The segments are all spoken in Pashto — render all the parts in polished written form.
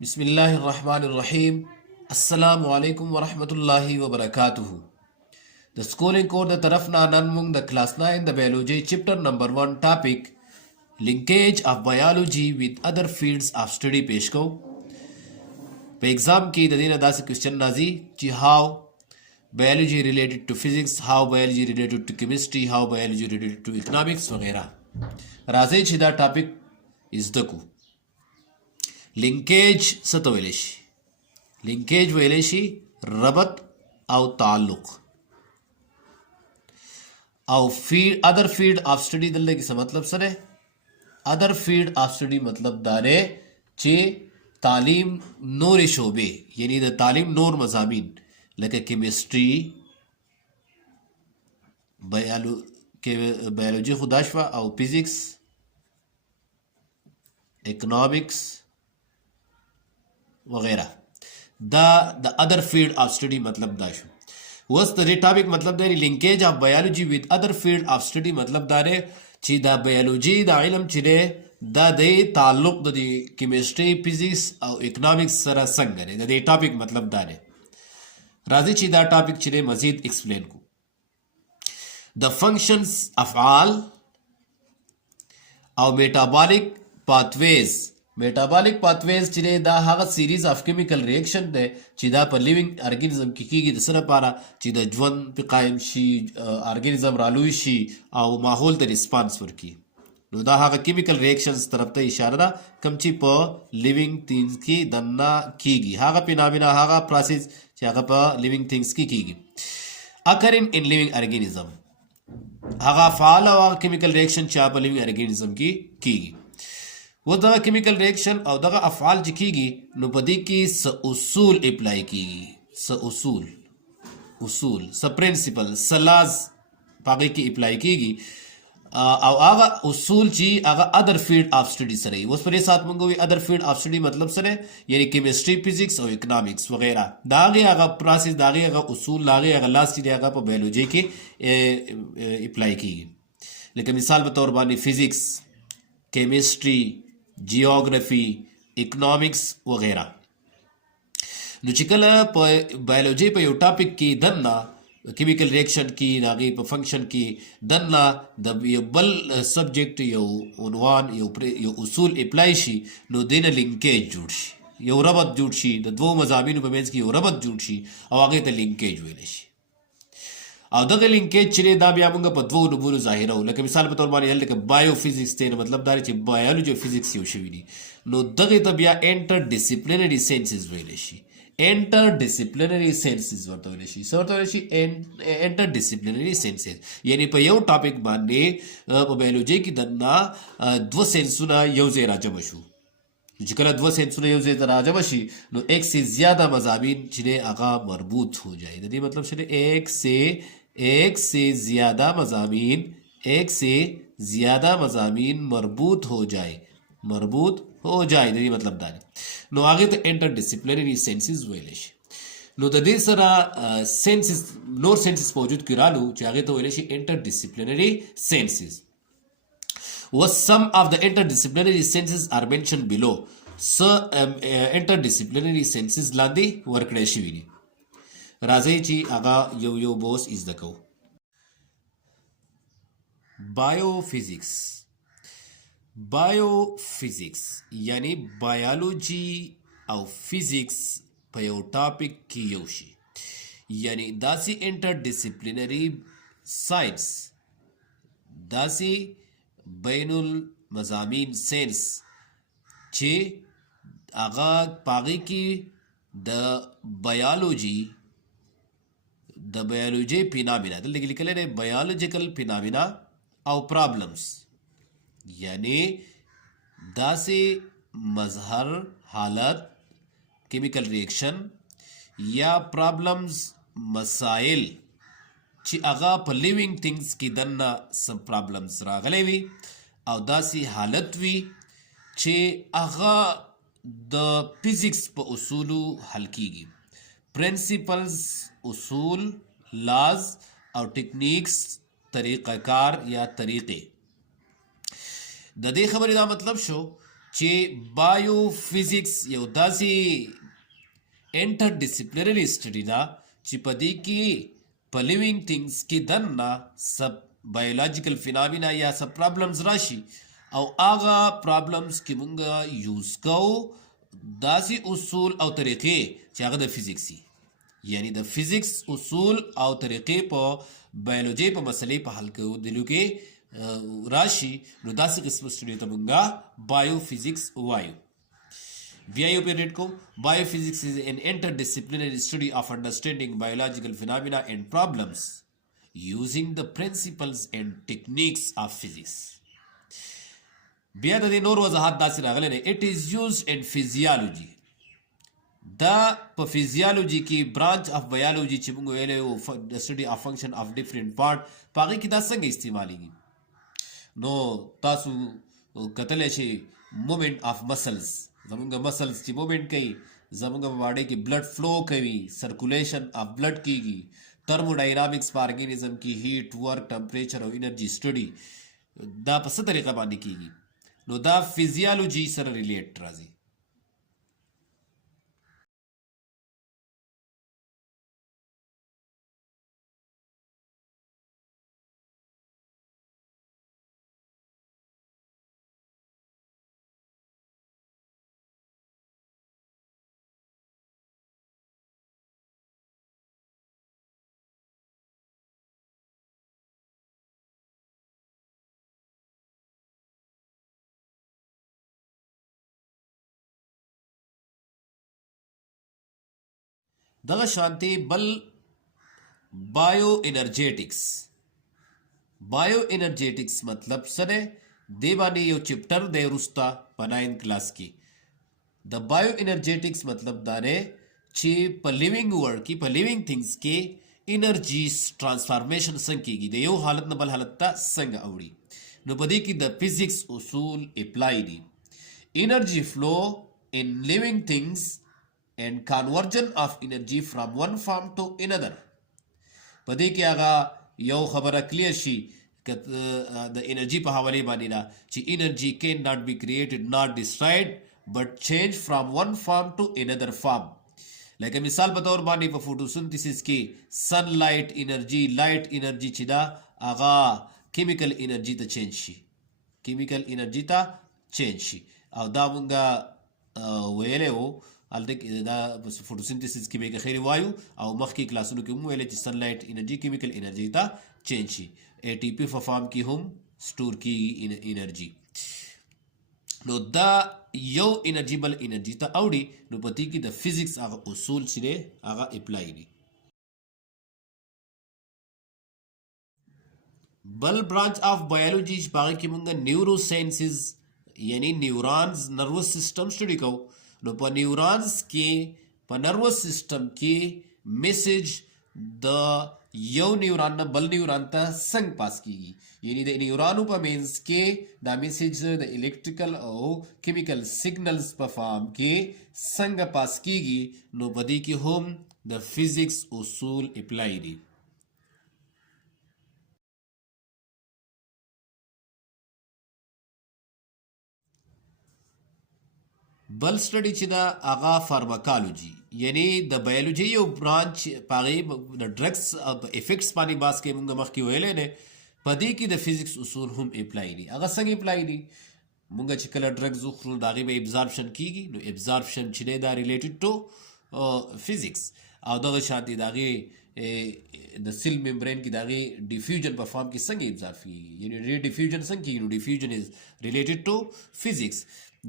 Bismillahirrahmanirrahim. Assalamu alaikum wa rahmatullahi wa barakatuhu. The schooling code the tarafna nanmung the class 9 the biology chapter number 1 topic linkage of biology with other fields of study पेश को पे एग्जाम की दीन अदा से question Naji ji how biology related to physics, how biology related to chemistry, how biology related to economics वगैरह राजे छिदा topic is दकू लिंकेज सतवेलेशी लिंकेज वेलेशी रबत और ताल्लुक और feed other field of study दल्ले की मतलब सर है अदर फील्ड ऑफ स्टडी मतलब दारे चे तालीम नूर शोबे यानी द तालीम नूर मजामीन लगे केमिस्ट्री बायोलॉजी खुदाशवा और फिजिक्स इकोनॉमिक्स वगैरह the other field of study मतलब दाशो वस द टॉपिक मतलब दारी linkage of biology with other field of study मतलब दारे ची द बायोलॉजी द इल्म चिरे द दे ताल्लुक द केमिस्ट्री फिजिक्स और इकोनॉमिक्स सरा संगरे द टॉपिक मतलब दारे राजी ची द टॉपिक चिरे मजीद एक्सप्लेन को द फंक्शंस अफआल और मेटाबॉलिक पाथवेज चिरे दा हागा सीरीज ऑफ केमिकल रिएक्शन दे चिदा पर लिविंग ऑर्गेनिज्म की दसरा पारा चिदा ज्वन पे कायम शी ऑर्गेनिज्म रालुई शी और माहौल ते रिस्पांस वर की नो दा हागा केमिकल रिएक्शंस तरफ ते इशारा दा कमची प लिविंग थिंग्स की दन्ना कीगी हागा पिनाबिना हागा प्रोसेस चागा प लिविंग थिंग्स की अकरिंग इन लिविंग ऑर्गेनिज्म हागा फाल और केमिकल रिएक्शन चा प लिविंग ऑर्गेनिज्म की वो दगा केमिकल रिएक्शन और दगा अफआल जिकीगी नो बदी की स उसूल अप्लाई कीगी स उसूल स प्रिंसिपल सलाज पागे की अप्लाई कीगी और आगा उसूल जी आगा अदर फील्ड ऑफ स्टडी सरे उस पर साथ मंगो अदर फील्ड ऑफ स्टडी मतलब सरे यानी केमिस्ट्री फिजिक्स और इकोनॉमिक्स वगैरह दागे आगा प्रोसेस दागे आगा उसूल लागे आगा लास्ट चीज आगा पर बायोलॉजी की अप्लाई कीगी लेकिन मिसाल बतौर बानी फिजिक्स केमिस्ट्री जियोग्राफी इकोनॉमिक्स वगैरह नुचिकल बायोलॉजी पे यो टॉपिक की दन्ना केमिकल रिएक्शन की नागी पे फंक्शन की दन्ना द यो बल सब्जेक्ट यो उनवान यो उसूल अप्लाई शी नो दिन लिंकेज जुड़शी यो रबत जुड़शी द दो मजामीन पे मेंस की यो रबत जुड़शी और आगे ते लिंकेज वेलेशी और दगे लिंकेज चिरे दा भी आमुंगा पदवो नुबुरु जाहिर हो लेकिन मिसाल बतौर माने हल्ले के बायोफिजिक्स ते मतलब दारे ची बायोलॉजी फिजिक्स यो शिविनी नो दगे तबिया एंटर डिसिप्लिनरी सेंसेस वेलेशी एंटर डिसिप्लिनरी सेंसेस वर्तवेलेशी एंटर डिसिप्लिनरी सेंसेस यानी पे यो टॉपिक बाने बायोलॉजी की दन्ना द्व सेंसुना योजे राजमशु जिकरा द्व सेंसुना योजे राजमशी नो एक से ज्यादा मजामीन चिने आगा मरबूत हो जाए यदि मतलब चिने एक से ज्यादा मजामीन मरबूत हो जाए यदि मतलब दाने नो आगे तो एंटर डिसिप्लिनरी सेंसेस वेलेश नो दे सरा सेंसेस नोर सेंसेस मौजूद किरालू चाहे तो वेलेशी enter disciplinary senses was some of the interdisciplinary senses are mentioned below so interdisciplinary senses landi workde shivini razaichi aga yo boss is the go biophysics यानी बायोलॉजी और फिजिक्स पयो टॉपिक की योशी यानी दासी इंटरडिसिप्लिनरी साइंस दासी बैनुल मजामीन सेंस चे आगा पागी की द बायोलॉजी फिनामिना तो लिख ले बायोलॉजिकल फिनामिना और प्रॉब्लम्स यानी दासे मजहर हालत केमिकल रिएक्शन या प्रॉब्लम्स मसाइल ची आगा पर लिविंग थिंग्स की दन्ना सब प्रॉब्लम्स रागले वी और दासी हालत वी चे आगा द फिजिक्स पर उसूलू हल कीगी प्रिंसिपल्स उसूल लाज और टेक्निक्स तरीक़ाकार या तरीक़े द दे खबर दा मतलब शो چې بایوفیزیکس یو داسې انټر ډیسپلینری سټډي ده چې په دې کې په لیوینګ تھنګز کې دننه سب بایولوژیکل فینامینا یا سب پرابلمز راشي او هغه پرابلمز کې مونږ یوز کوو داسې اصول او طریقې چې هغه د فزیکس یعنی د فزیکس اصول او طریقې په بایولوژي په مسلې په حل کولو کې راشي نو داسې قسم سټډي ته مونږه بایوفزیکس وایو. بیا یو پیریډ کو بایوفزیکس از an interdisciplinary study of understanding biological phenomena and problems using the principles and techniques of physics. بیا د دې نور وضاحت داسې راغلی دی it is used in physiology دا په فزیالوجي کې برانچ اف بایولوژي چې موږ ویلی وو د سټډي اف فنکشن اف ډیفرنٹ پارټ په هغې کې دا څنګه استعمالیږي نو تاسو کتلی شئ مومنټ اف مسلز زمونږ مسلز چې مومنټ کوي زمونږ په باډۍ کې بلډ فلو کوي سرکولیشن اف بلډ کیږي ترموډاینامکس په ارګینزم کې هیټ ورک ټمپریچر او انرجي سټډي دا په څه طریقه باندې کیږي نو دا فزیالوجي سره ریلیټ راځي. دغه شانتي بل بایو انرجیټکس مطلب څه دی دې باندې یو چپټر دی وروسته په 9 کلاس کې د بایو انرجیټکس مطلب دا دی چې په لیوینګ ورلډ کې په لیوینګ تھنګز کې انرجي ټرانسفارمیشن څنګه کیږي د یو حالت نه بل حالت ته څنګه اوړي نو په دې کې د فزیکس اصول اپلای دي انرجي فلو ان لیوینګ تھنګز and conversion of energy from one form to another په دې کې هغه یو خبره کلیر شي د انرجي په حواله باندې دا چې انرجي can not be created not destroyed but change from one form to another form لکه مثال په تور باندې په فوټوسنتھیسس کې سن لایټ انرجي لایټ انرجي چې دا هغه کیمیکل انرجي ته چینج شي او دا مونږه ویلې وو هلته دا فوټوسنتھیسس کې به خیر وایو او مخکې کلاسونو کې هم ویل چې سن لایټ انرجي کیمیکل انرجي ته چینج شي اے ټي پی په فارم کې هم سٹور کیږي انرجي نو دا یو انرجي بل انرجي ته اوړي نو په دې کې د فزیکس هغه اصول چې دی هغه اپلای دي. بل برانچ اف بایولوژي چې په هغې کې موږ نیورو ساینسز یعنی نیورانز نروس سسټم سټډي کوو نو په نیورانز کې په نروس سسټم کې میسج د یو نیوران نه بل نیوران ته څنګه پاس کیږي یعنی د نیورانو په مینس کې دا میسج د الکتریکل او کیمیکل سیګنلز په فارم کې څنګه پاس کیږي نو په دې کې هم د فزیکس اصول اپلای دي. بل سټډي چې دا هغه فارماکالوجي یعنی د بایولوژي یو برانچ په هغې د ډرګس افیکټس باندې باس کې مونږ مخکې ویلی دی په دې کې د فزیکس اصول هم اپلای دي. هغه څنګه اپلای دي مونږ چې کله ډرګز وخورو د هغې به ابزارپشن کیږي نو ابزارپشن چې دی دا ریلیټډ ټو فزیکس او دغه شانتې د هغې د سیل ممبرین کې د هغې ډیفیوژن په فارم کې څنګه ابزارب کیږي یعنی ډیفیوژن څنګه کیږي نو ډیفیوژن از ریلیټډ ټو فزیکس.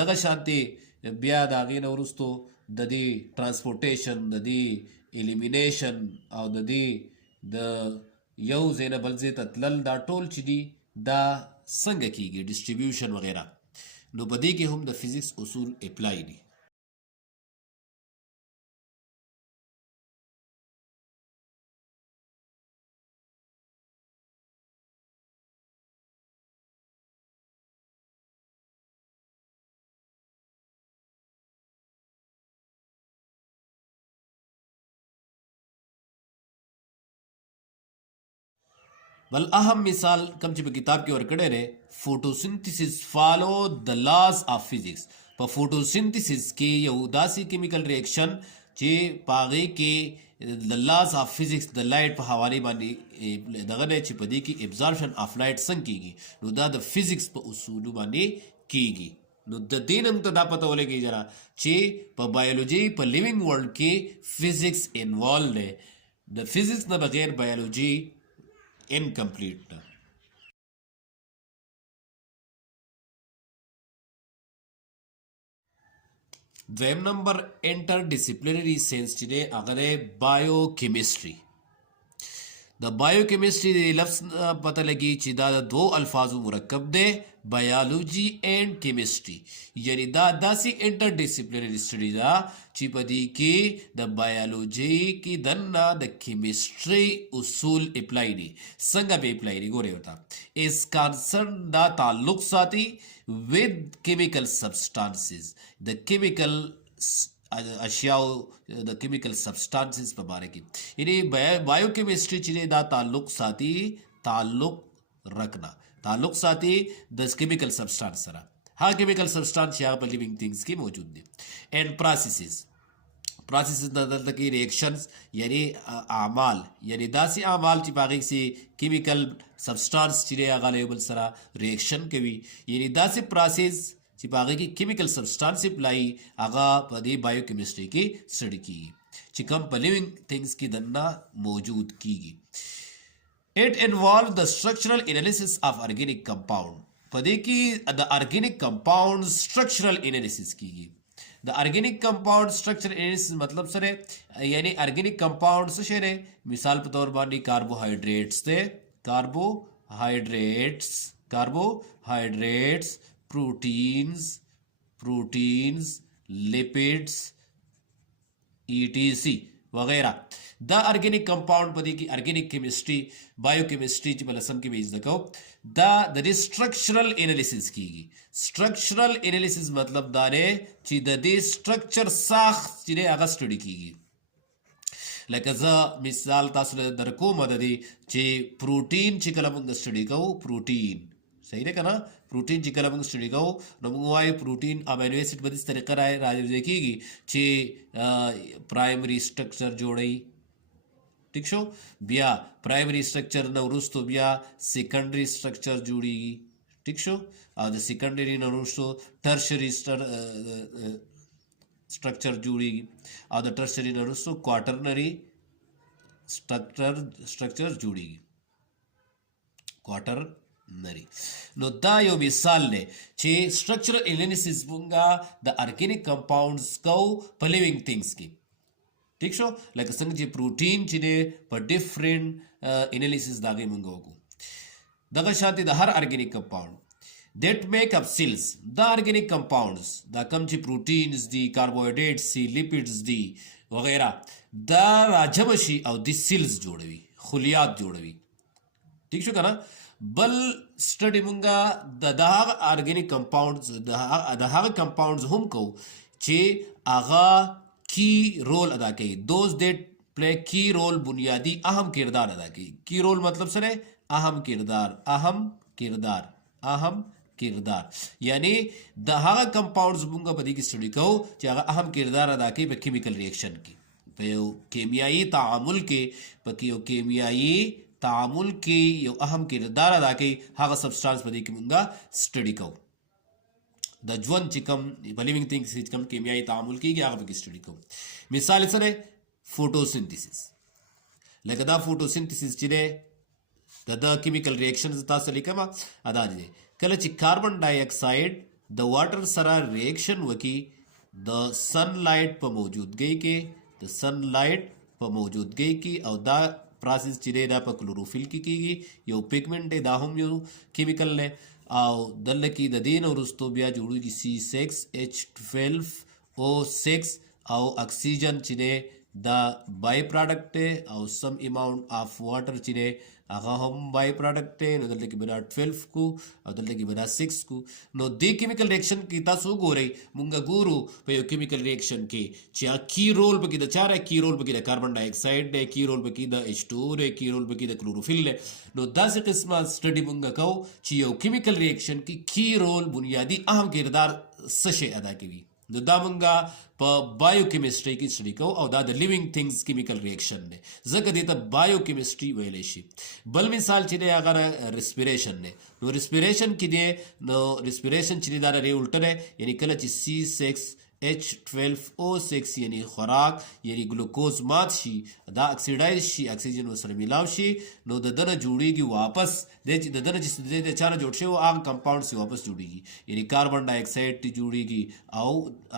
دغه شانتې بیا د هغې نه وروستو د دې ټرانسپورټیشن د دې الیمینیشن او د دې د یو ځای نه بل ځای ته تلل دا ټول چې دي دا څنګه کیږي ډسټریبیوشن وغیره نو په دې کې هم د فزیکس اصول اپلای دي. बल अहम मिसाल कम چې په کتاب کې ورکړی دی فوټوسنتھسس فالو د لاز اف فزکس په فوټوسنتھسس کې یو داسې کیمیکل ریاکشن چې پاغې کې د لاز اف فزکس د لایټ په حواله باندې دغه دی چې په دې کې ابزارپشن اف لایټ څنګه کیږي نو دا د فزکس په اصولو باندې کیږي نو د دې نن ته دا پته ولګي جره چې په بایولوژي په لیوینګ ورلد کې فزکس انوالو دی د فزکس نه بغیر بایولوژي incomplete ده. دویم نمبر انټر ساينس چې دی هغه دی بایوکیمستري د بایوکیمستري د لفظ پته لګي چې دا د دوه الفاظو مرکب دی بایولوژي اینڈ کیمستري یعنی دا داسې انټر ډیسپلینری سټډي ده چې په دې کې د بایولوژي کې دننه د کیمستري اصول اپلای دي څنګه به اپلای دي ګورئ ورته از کنسرن دا تعلق ساتي with chemical substances د کیمیکل اشیاء د کیمیکل سبسټانسز په باره کې یعنی بایوکیمستري چې دا تعلق ساتي د کیمیکل سبسټانس سره هغه کیمیکل سبسټانس چې هغه په لیوینګ تھنگز کې موجود دي اینڈ پروسیسز دلته کې ریاکشنز یعنی اعمال یعنی داسې اعمال چې باغې سي کیمیکل سبسټانس چې هغه له بل سره ریاکشن کوي یعنی داسې پروسیس چې باغې کې کیمیکل سبسټانس اپلای هغه په دې بایوکیمستري کې سټډي کیږي چې کوم په لیوینګ تھنگز کې دننه موجود کیږي It involves the structural analysis of organic compound. په دې کې د organic compound structural analysis کیږي د organic compound structural analysis مطلب سره یعنی organic compound څه شی دی مثال په تور باندې carbohydrates ته carbohydrates proteins lipids etc वगैरह دا ارګینیک کمپاوند په دې کې ارګینیک کیمستري بایوکیمستري چې بلسم کې به زده کو دا د سټرکچرل انالیسس کیږي سټرکچرل انالیسس مطلب دا دی چې د دې سټرکچر ساخت چې هغه سټډي کیږي لکه زه مثال تاسو له درکوم د دې چې پروتین چې کله موږ سټډي کوو پروتین صحیح ده کنه پروتین چې کله موږ سټډي کوو نو موږ وایو پروتین امینو اسید په دې طریقه راځي کیږي چې پرایمري سټرکچر جوړي ټیک شو بیا پرایمري سټرکچر نو وروسته بیا سیکنډري سټرکچر جوړیږي ټیک شو او د سیکنډري نو وروسته ټرشري سټرکچر جوړیږي او د ټرشري نو وروسته کوارټرنري سټرکچر جوړیږي کوارټرنري نو دا یو مثال دی چې سټرکچرل انالیسس مونږه د ارګینیک کمپاونډز کو په لیوینګ تھنگز کې ٹھیک شو لکه څنګه چې پروتین چې دی په ډیفرنٹ انالیسس داغه مونږ وکړو دغه شانتي د هر ارګینیک کمپاوند that make up cells دا ارګینیک کمپاونډز دا کم چې پروتینز دي کاربوهایډریټس دي لیپیډز دي وغیرہ دا راجب شي او د سیلز جوړوي خلیات جوړوي ٹھیک شو کنه بل سټډي مونږه د هغه ارګینیک کمپاوندز د هغه کمپاوندز هم کو چې هغه کی رول ادا کوي دوز دیٹ پلے کی رول بنیادی اہم کردار ادا کوي کی رول مطلب سره اہم کردار یعنی د هغه کمپاوندز مونږه په دې کې سټډي کوو چې هغه اہم کردار ادا کوي په کیمیکل ریاکشن کې په یو کیمیاوي تعامل کې یو اهم کردار ادا کوي هغه سبسټانس په دې کې مونږه سټډي کوو د ژوند چې کوم په لیوینګ تھنگز چې کوم کیمیاوي تعامل کیږي هغه په کې سټډي کوو مثال سره فوټوسنتھسس لکه دا فوټوسنتھسس چې دی د کیمیکل ریاکشنز تاسو لیکم ادا دي کله چې کاربن ډای اکساید د واټر سره ریاکشن وکي د سن لایټ په موجودګۍ کې او دا پروسیس چې دی دا په کلوروفیل کې کیږي یو پیګمنټ دی دا هم یو کیمیکل دی او دلته کې د دې نه وروسته بیا جوړیږي C6H12O6 او اکسیجن چې دی دا بای پروډکټ دی او سم اماونټ اف واټر چې دی هغه هم بای پروډکټ دی. نو دلته کې بنا 12 کو او دلته کې بنا 6 کو. نو دې کیمیکل ریاکشن کې تاسو وګورئ مونږ ګورو په یو کیمیکل ریاکشن کې چې کی رول پکې د چاره کی رول پکې د کاربن ډای اکساید دی، کی رول پکې د H2 دی، کی رول پکې د کلوروفیل دی. نو داسې قسمه سټډي مونږ کوو چې یو کیمیکل ریاکشن کې کی رول بنیادی اهم کردار څه شی ادا کوي. نو دا مونږه په بایو کیمستري کې سټډي کوو او دا د لیوینګ تھنګز کیمیکل ریاکشن دی ځکه دې ته بایو کیمستري ویلی شي. بل مثال چې دی هغه ریسپیریشن دی. نو ریسپیریشن کې دی نو ریسپیریشن چې دی دا ریولټر دی یعنی کله چې C6H12O6 یعنی خوراک یعنی ګلوکوز مات شي دا اکسیډایز شي اکسیجن ورسره میلاو شي نو د دنه جوړیږي واپس د دنه چې د چانه جوړ شي هغه کمپاوند سي واپس جوړیږي یعنی کاربن ډای اکساید تی جوړیږي او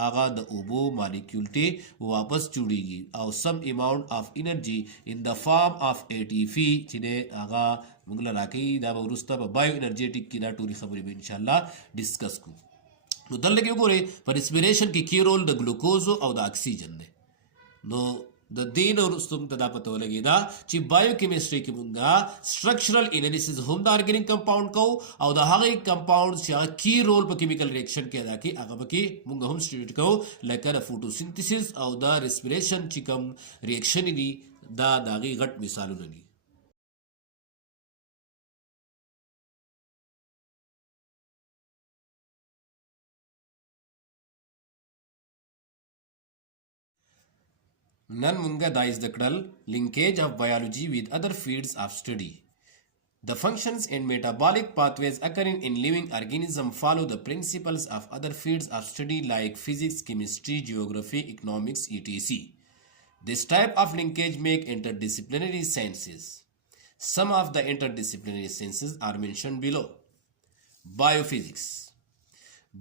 هغه د اوبو مالیکول تی واپس جوړیږي او سم اماونٹ اف انرژي ان د فارم اف ATP چې هغه موږ راکې دا ورسته په بایو انرجیټک کې دا ټولي خبرې به ان شاء الله ډیسکس کوو. نو دلته کې وګورئ په ریسپیریشن کې کی رول د ګلوکوز او د اکسیجن دی. نو د دې نه وروسته موږ ته دا پته ولګېده چې بایو کیمستري کې مونږه سټرکچرل انالیسیس هم د ارګینیک کمپاوند کوو او د هغې کمپاوند چې هغه کی رول په کیمیکل ریاکشن کې ادا کوي هغه پکې مونږ هم سټډي کوو لکه د فوټوسینتھیسس او د ریسپیریشن چې کوم ریاکشن دي دا د هغې غټ مثالونه دي. نن مونږه دا زده کړل linkage of biology with other fields of study. The functions and metabolic pathways occurring in living organisms follow the principles of other fields of study like physics, chemistry, geography, economics, etc. This type of linkage make interdisciplinary sciences. Some of the interdisciplinary sciences are mentioned below. Biophysics.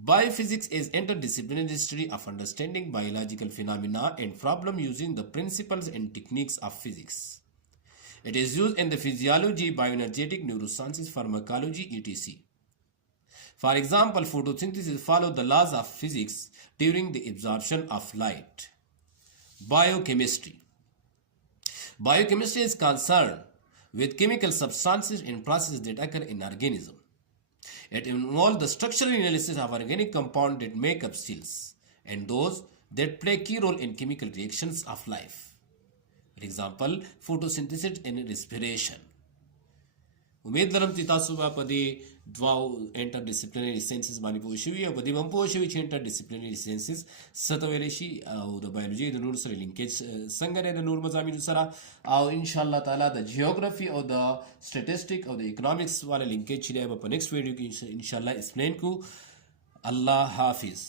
Biophysics is interdisciplinary study of understanding biological phenomena and problem using the principles and techniques of physics. It is used in the physiology, bioenergetic, neurosciences, pharmacology, etc. For example, photosynthesis follows the laws of physics during the absorption of light. Biochemistry. Biochemistry is concerned with chemical substances and processes that occur in organisms. It involves the structural analysis of organic compounds that make up cells and those that play key role in chemical reactions of life. For example, photosynthesis and respiration. امید لرم چې تاسو به په دې دوه انټرډیسپلینری ساينسز باندې پوه شوي او په دې هم پوه شوي چې انټرډیسپلینری ساينسز څه ته ویلی شي او د بایولوژي د نورو سره لینکیج څنګه دی د نورو مضامینو سره او ان شاء الله تعالی د جیوګرافي او د سټیټسټیک او د اکنامکس والا لینکیج چې دی به په نیکسټ ویډیو کې ان شاء الله ایکسپلین کو. الله حافظ.